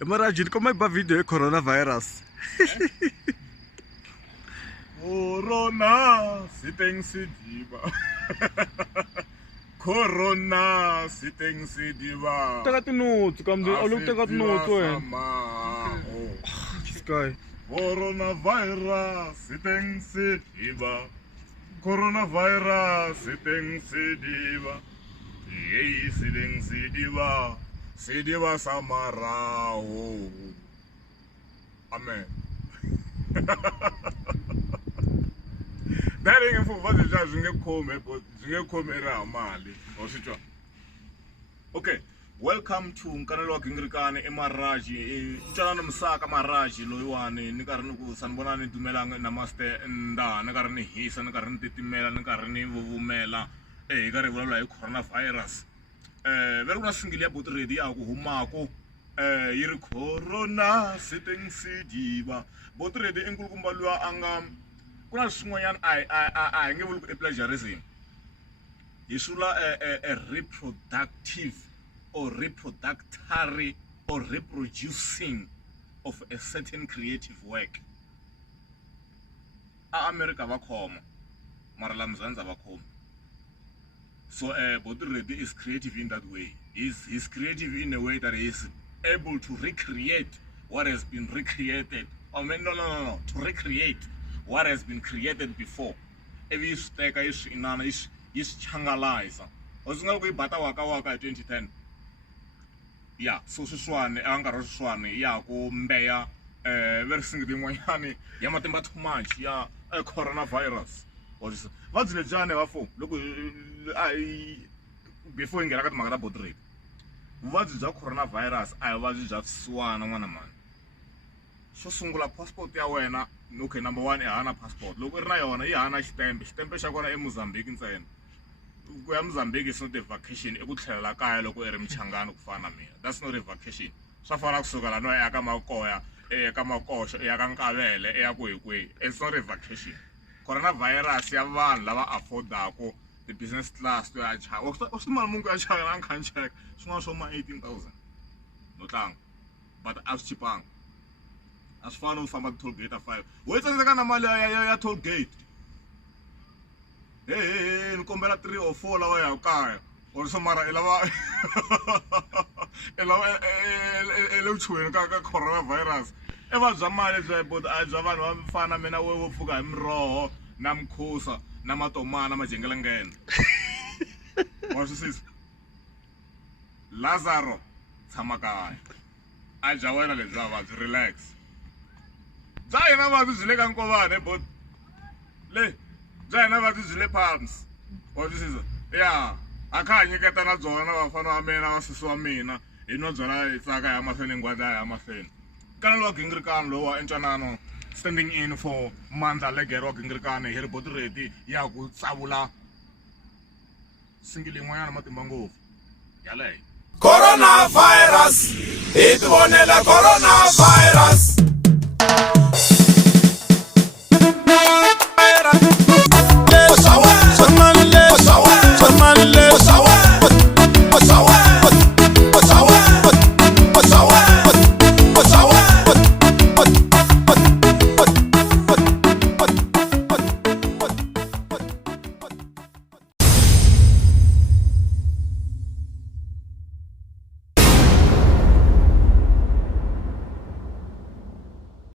Imagine como é para vídeo é coronavirus. Corona, se tem se diva. Corona, se tem se diva. Teka tinotsi kambe alo teka tinotsi wena. This guy. Coronavirus, se tem se diva. Coronavirus, se tem se diva. Yei, se tem se diva. Se diva samarao. Amen. Dari ngemfuva bya zingekhomi but zingekhomi ra mali ositwa. Okay, welcome to nkanelo wa Gingirikane eMaraji tsalana Msaka Maraji loyiwani ni karhi ni ku sanibona ni dumelanga namaste nda ni karhi ni hisa ni karhi ni titimela ni karhi ni vuvumela hi karhi vulavula hi coronavirus veri ku na singili ya Boti Ready ya ku humako yi ri corona se teng se diva Boti Ready i nkulukumba luwa anga kuna swin'wanyana a hi nge vuli ku i plagiarism hi sula a reproductive or reproductory or reproducing of a certain creative work America va khoma mara la Mzansi va khoma so Boti Ready is creative in that way he's creative in a way that he is able to recreate what has been recreated I mean no to recreate what has been created before evi yi swi teka yi swi inana yi swi changalaisa u nga ku yi bata waka hi 2010 ya so swiswani a nkarhi wa swiswani ya ku mbeya veri singili yin'wanyani ya matimba too much ya coronavirus vabyi lebyani va fo loko before hi nghena ka timhaka ta Boti Ready vuvabyi bya coronavirus a hi vuvabyi bya swisiwana n'wana mani xo sungula passport ya wena okay number 1 i hana passport loko ri na yona yi hana xitempe xa kona eMozambique ntsena ku ya Mozambique is not a vacation i ku tlhelela kaya loko i ri Mchangani ku fana na mina that's not a vacation swa fana kusuka lano ya ka Makoya eka Makosho ya ka Nkavele ya ku hikwihi it's not a vacation coronavirus ya vanhu lava affordako the business class to ya chaka u swi mali munhu ya chaka na khan check swin'wana swo ma 18,000 no tlanga but a swi chipanga a swi fana no famba toll gate a 5 wo tsandzeka na mali ya toll gate hey ni kombela 3 or 4 lawa ya kaya or so mara elava le tshweni ka coronavirus eva bya mali bya but a bya vanhu va fana mina wo pfuka hi miroho na mkhusa na matomana majengelengene wa swisisa Lazaro tshama kaya a bya wena lebyi vavabyi relax bya hina vavabyi byi le ka nkovane but le bya hina vavabyi byi le palms wa swisisa ya a kha ha nyiketa na byona vafana va mina va sisi wa mina hi no byela hi tsaka ya mahlweni ngwadza ya mahlweni nkanelo wa Gingirikane lowu wa entwanano standing in for Mandla Legere wa Gingirikane hi ri Boti Ready ya ku tsavula singili yin'wanyana matimba ngopfu yaleyo Coronavirus, hi ti vonela coronavirus.